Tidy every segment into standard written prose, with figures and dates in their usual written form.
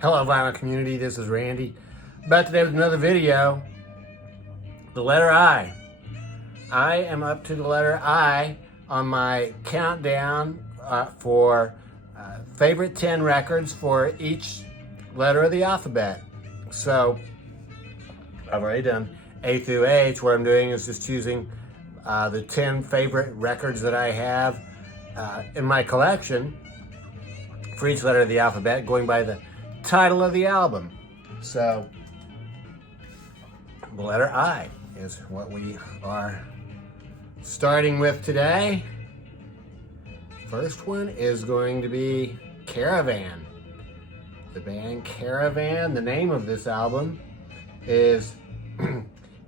Hello vinyl community, this is Randy. Back today with another video. The letter I. I am up to the letter I on my countdown for favorite 10 records for each letter of the alphabet. So I've already done A through H. What I'm doing is just choosing the 10 favorite records that I have in my collection for each letter of the alphabet, going by the title of the album. So the letter I is what we are starting with today. First one is going to be Caravan. The band Caravan. The name of this album is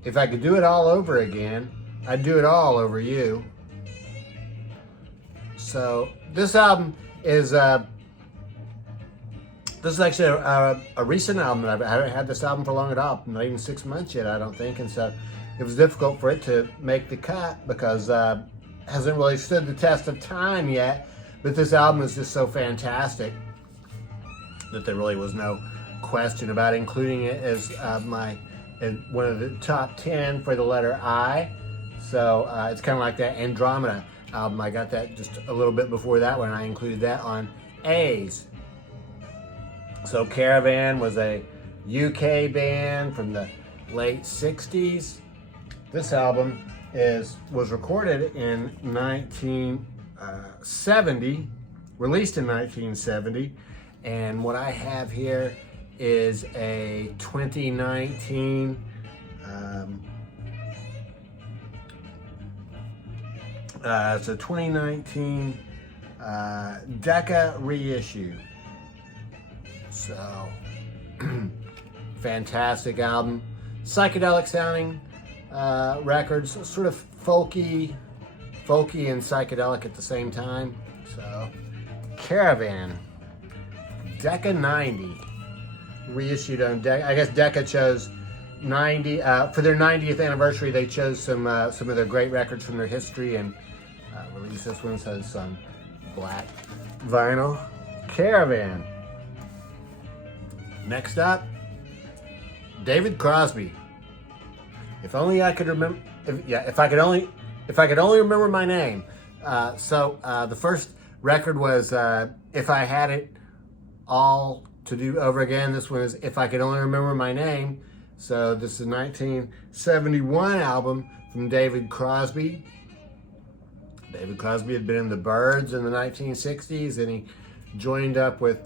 If I Could Do It All Over Again, I'd Do It All Over You. So this album is this is actually a recent album. I haven't had this album for long at all, not even 6 months yet, I don't think. And so it was difficult for it to make the cut because it hasn't really stood the test of time yet. But this album is just so fantastic that there really was no question about including it as one of the top 10 for the letter I. So it's kind of like that Andromeda album. I got that just a little bit before that one. I included that on A's. So Caravan was a UK band from the late 60s. This album was recorded in 1970, released in 1970, and what I have here is a 2019 it's a 2019 Decca reissue. So, fantastic album. Psychedelic sounding records, sort of folky and psychedelic at the same time. So, Caravan, Decca 90, reissued on Decca. I guess Decca chose 90 for their 90th anniversary. They chose some of their great records from their history and released this one. So it's on black vinyl. Caravan. Next up, David Crosby. If only I could remember. If I could only remember my name. The first record was If I Had It All to Do Over Again. This one is If I Could Only Remember My Name. So this is a 1971 album from David Crosby. David Crosby had been in the Byrds in the 1960s, and he joined up with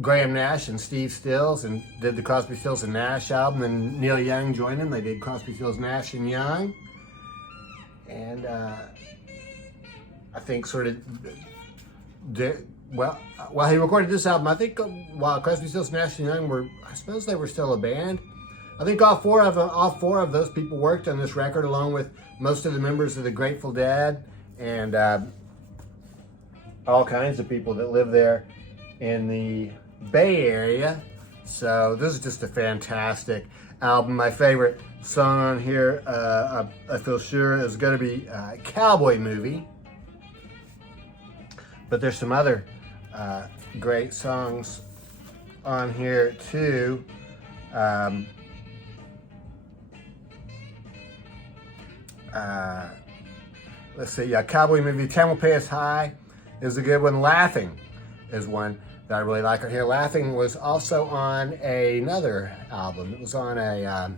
Graham Nash and Steve Stills and did the Crosby, Stills and Nash album, and Neil Young joined them. They did Crosby, Stills, Nash and Young. And I think sort of, while he recorded this album, I think while Crosby, Stills, Nash and Young I suppose they were still a band. I think all four of those people worked on this record, along with most of the members of the Grateful Dead and all kinds of people that live there in the Bay Area. So this is just a fantastic album. My favorite song on here, I feel sure, is going to be Cowboy Movie. But there's some other great songs on here too. Let's see, Cowboy Movie, Time Will Pay Us High is a good one. Laughing is one that I really like right here. Laughing was also on another album. It was on I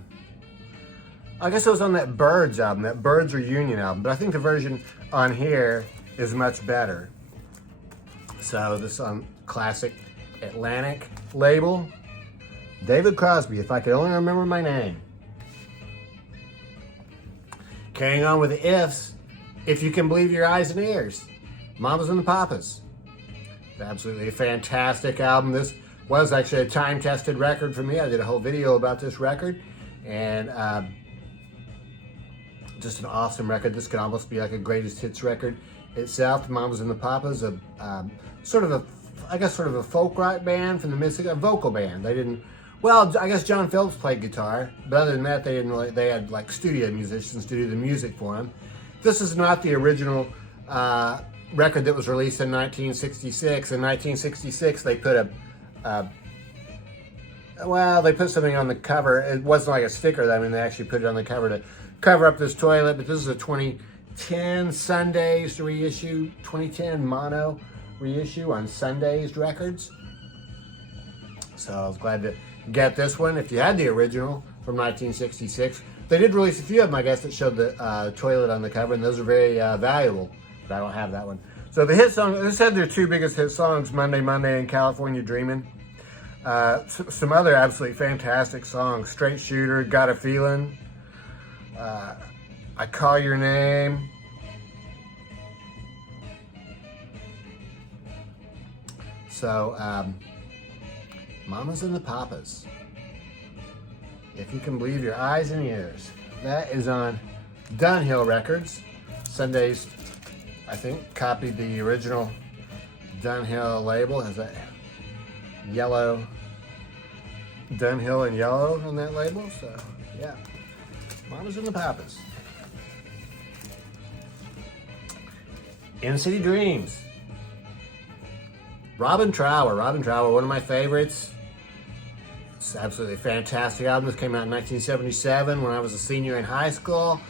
guess it was on that Byrds album, that Byrds Reunion album, but I think the version on here is much better. So this on classic Atlantic label. David Crosby, If I Could Only Remember My Name. Carrying on with the ifs, If You Can Believe Your Eyes and Ears. Mamas and the Papas. Absolutely a fantastic album. This was actually a time-tested record for me. I did a whole video about this record, and just an awesome record. This could almost be like a greatest hits record itself. Mamas and the Papas, sort of a folk rock band from the Mississippi, a vocal band. They didn't. Well, I guess John Phillips played guitar, but other than that, they didn't really. They had like studio musicians to do the music for them. This is not the original record that was released in 1966. In 1966, they put they put something on the cover. It wasn't like a sticker. I mean, they actually put it on the cover to cover up this toilet. But this is a 2010 Sundays reissue, 2010 mono reissue on Sundays Records. So I was glad to get this one. If you had the original from 1966, they did release a few of them, I guess, that showed the toilet on the cover, and those are very valuable. But I don't have that one. So the hit song, this had their two biggest hit songs, Monday, Monday and California Dreamin'. Some other absolutely fantastic songs, Straight Shooter, Got a Feeling, I Call Your Name. So, Mamas and the Papas, If You Can Believe Your Eyes and Ears. That is on Dunhill Records. Sundays, I think, copied the original Dunhill label. Has that yellow, Dunhill and yellow on that label. So, yeah. Mamas and the Papas. In City Dreams. Robin Trower, one of my favorites. It's absolutely fantastic album. This came out in 1977 when I was a senior in high school.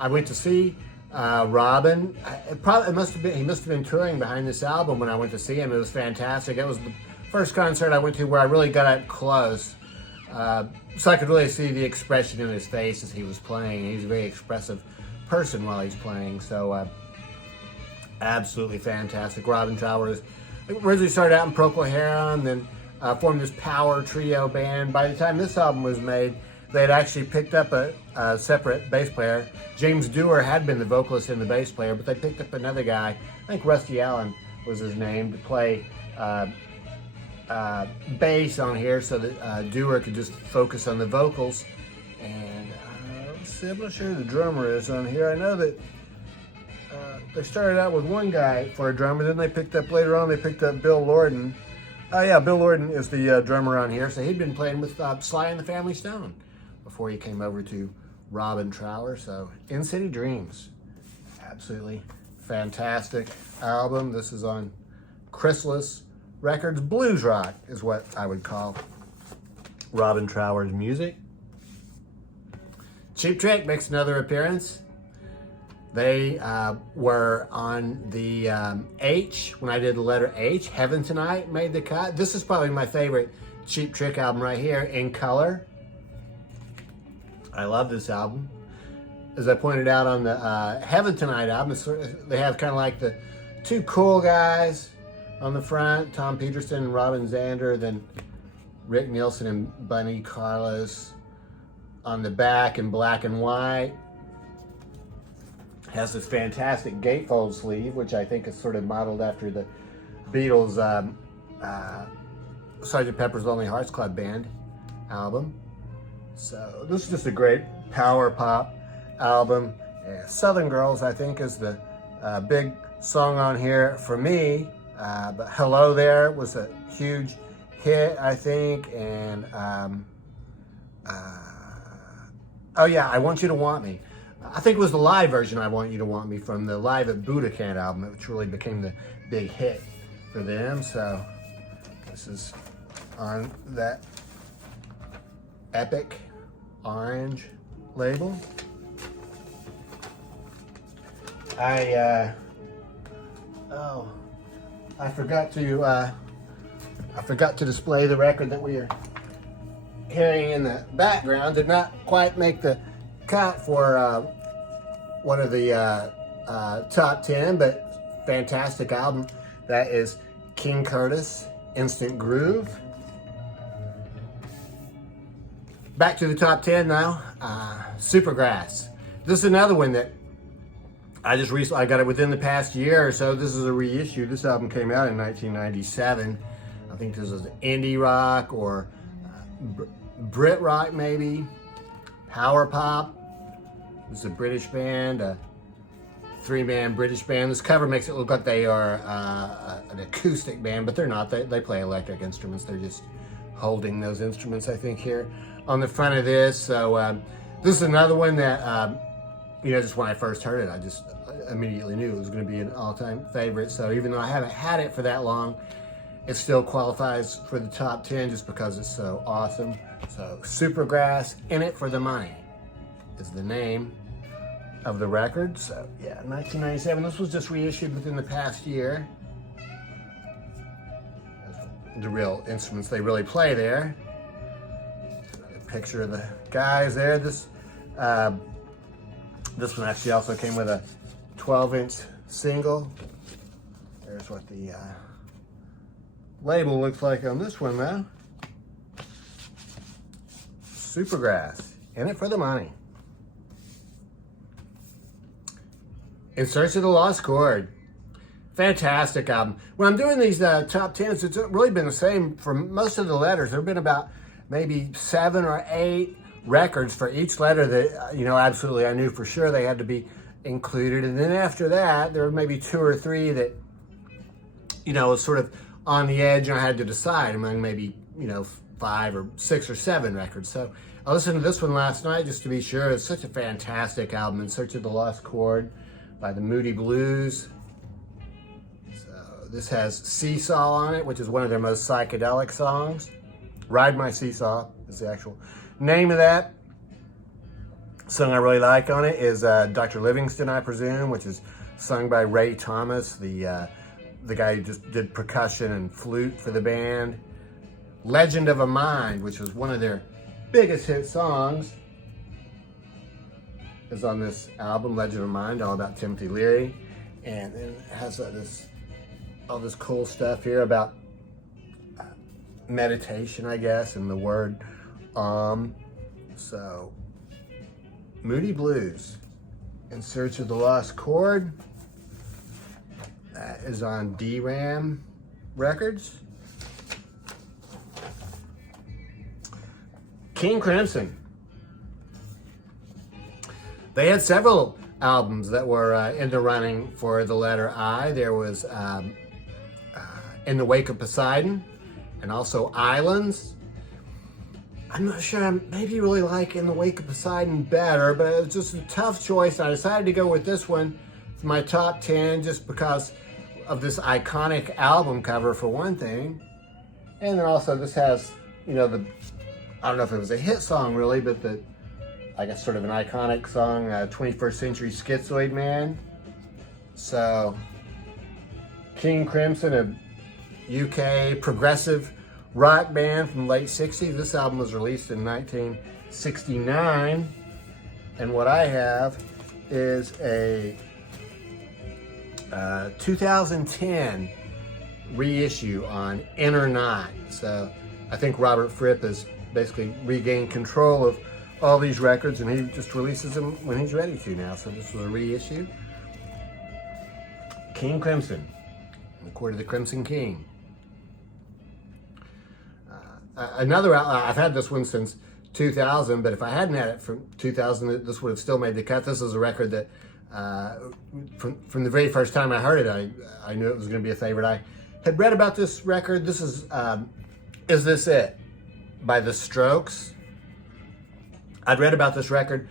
I went to see Robin. He must have been touring behind this album when I went to see him. It was fantastic. It was the first concert I went to where I really got up close, so I could really see the expression in his face as he was playing. He's a very expressive person while he's playing. So absolutely fantastic. Robin Trower originally started out in Procol Harum, then formed this power trio band. By the time this album was made, they had actually picked up a separate bass player. James Dewar had been the vocalist and the bass player, but they picked up another guy, I think Rusty Allen was his name, to play bass on here so that Dewar could just focus on the vocals. And let's see, I'm not sure who the drummer is on here. I know that they started out with one guy for a drummer, then later on they picked up Bill Lorden. Oh yeah, Bill Lorden is the drummer on here. So he'd been playing with Sly and the Family Stone before he came over to Robin Trower. So In City Dreams, absolutely fantastic album. This is on Chrysalis Records. Blues rock is what I would call Robin Trower's music. Cheap Trick makes another appearance. They were on the H, when I did the letter H. Heaven Tonight made the cut. This is probably my favorite Cheap Trick album right here, In Color. I love this album. As I pointed out on the Heaven Tonight album, they have kind of like the two cool guys on the front, Tom Peterson and Robin Zander, then Rick Nielsen and Bunny Carlos on the back in black and white. Has this fantastic gatefold sleeve, which I think is sort of modeled after the Beatles' Sgt. Pepper's Lonely Hearts Club Band album. So this is just a great power pop album. Southern Girls, I think, is the big song on here for me. But Hello There was a huge hit, I think. And oh yeah, I Want You to Want Me. I think it was the live version, I Want You to Want Me, from the Live at Budokan album, which really became the big hit for them. So this is on that epic orange label. I forgot to display the record that we are hearing in the background. Did not quite make the cut for one of the top 10, but fantastic album. That is King Curtis, Instant Groove. Back to the top 10 now. Supergrass. This is another one that I got it within the past year or so. This is a reissue. This album came out in 1997. I think this is indie rock or Brit rock maybe. Power pop. This is a British band, a three-man British band. This cover makes it look like they are an acoustic band, but they're not. They play electric instruments. They're just holding those instruments, I think, here on the front of this. So this is another one that, just when I first heard it, immediately knew it was going to be an all-time favorite. So even though I haven't had it for that long, it still qualifies for the top 10 just because it's so awesome. So Supergrass, In It for the Money is the name of the record. So yeah, 1997. This was just reissued within the past year. The real instruments they really play there. A picture of the guys there. This one actually also came with a 12-inch single. There's what the label looks like on this one though. Supergrass, In It for the Money. In Search of the Lost Chord. Fantastic album. When I'm doing these top 10s, it's really been the same for most of the letters. There have been about maybe 7 or 8 records for each letter that, absolutely I knew for sure they had to be included. And then after that, there were maybe 2 or 3 that, was sort of on the edge and I had to decide among maybe, 5 or 6 or 7 records. So I listened to this one last night just to be sure. It's such a fantastic album, In Search of the Lost Chord by the Moody Blues. This has Seesaw on it, which is one of their most psychedelic songs. Ride My Seesaw is the actual name of that. Song I really like on it is Dr. Livingston, I presume, which is sung by Ray Thomas, the guy who just did percussion and flute for the band. Legend of a Mind, which was one of their biggest hit songs, is on this album, Legend of a Mind, all about Timothy Leary. And then it has all this cool stuff here about meditation, I guess, and the word So, Moody Blues, In Search of the Lost Chord. That is on DRAM Records. King Crimson. They had several albums that were in the running for the letter I. There was In the Wake of Poseidon, and also Islands. I'm not sure, I maybe really like In the Wake of Poseidon better, but it was just a tough choice. I decided to go with this one for my top 10 just because of this iconic album cover for one thing. And then also this has, I don't know if it was a hit song really, but I guess sort of an iconic song, 21st Century Schizoid Man. So, King Crimson, a UK progressive rock band from the late 60s. This album was released in 1969. And what I have is a 2010 reissue on Inner Night. So I think Robert Fripp has basically regained control of all these records and he just releases them when he's ready to now. So this was a reissue. King Crimson, in the Court of the Crimson King. I've had this one since 2000, but if I hadn't had it from 2000, this would have still made the cut. This is a record that, from the very first time I heard it, I knew it was going to be a favorite. I had read about this record. This is This It? By The Strokes. I'd read about this record,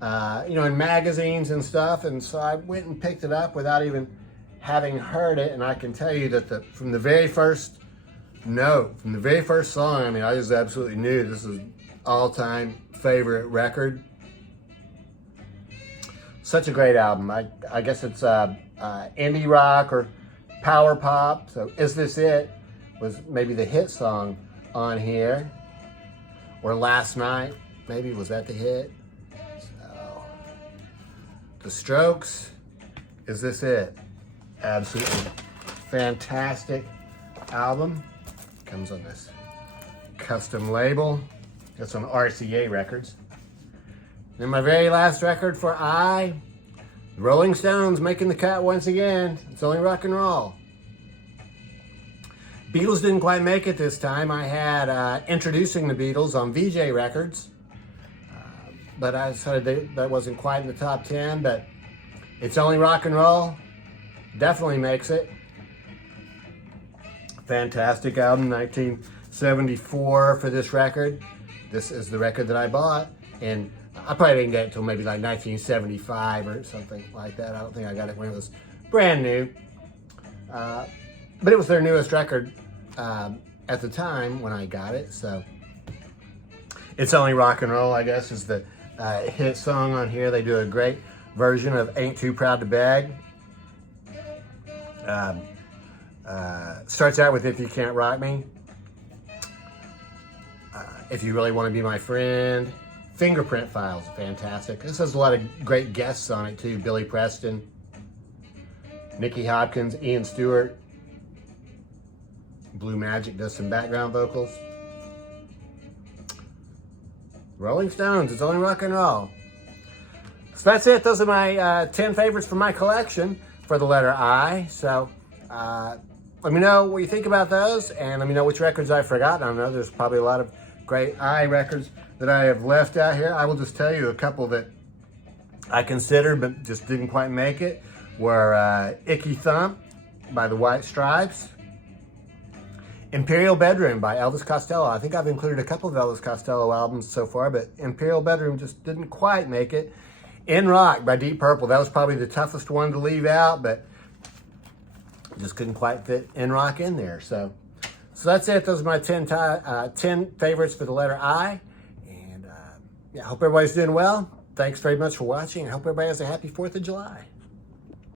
in magazines and stuff, and so I went and picked it up without even having heard it, and I can tell you that from the very first note, from the very first song, I just absolutely knew this is all-time favorite record. Such a great album. I guess it's indie rock or power pop. So Is This It? Was maybe the hit song on here. Or Last Night, maybe, was that the hit? So, The Strokes, Is This It? Absolutely fantastic album. Comes on this custom label. That's on RCA Records. Then my very last record for the Rolling Stones making the cut once again. It's Only Rock and Roll. Beatles didn't quite make it this time. I had Introducing the Beatles on VJ Records. But I decided that wasn't quite in the top 10, but It's Only Rock and Roll definitely makes it. Fantastic album, 1974 for this record. This is the record that I bought in I probably didn't get it until maybe like 1975 or something like that. I don't think I got it when it was brand new. But it was their newest record at the time when I got it. So It's Only Rock and Roll, I guess, is the hit song on here. They do a great version of Ain't Too Proud to Beg. Starts out with If You Can't Rock Me. If You Really Want to Be My Friend. Fingerprint Files, fantastic. This has a lot of great guests on it too. Billy Preston, Nicky Hopkins, Ian Stewart. Blue Magic does some background vocals. Rolling Stones, It's Only Rock and Roll. So that's it. Those are my 10 favorites from my collection for the letter I. So let me know what you think about those, and let me know which records I've forgotten. I know there's probably a lot of great I records that I have left out here. I will just tell you a couple that I considered but just didn't quite make it were Icky Thump by the White Stripes, Imperial Bedroom by Elvis Costello. I think I've included a couple of Elvis Costello albums so far, but Imperial Bedroom just didn't quite make it. In Rock by Deep Purple. That was probably the toughest one to leave out, but just couldn't quite fit In Rock in there. So that's it. Those are my 10 favorites for the letter I. And yeah, I hope everybody's doing well. Thanks very much for watching. I hope everybody has a happy 4th of July.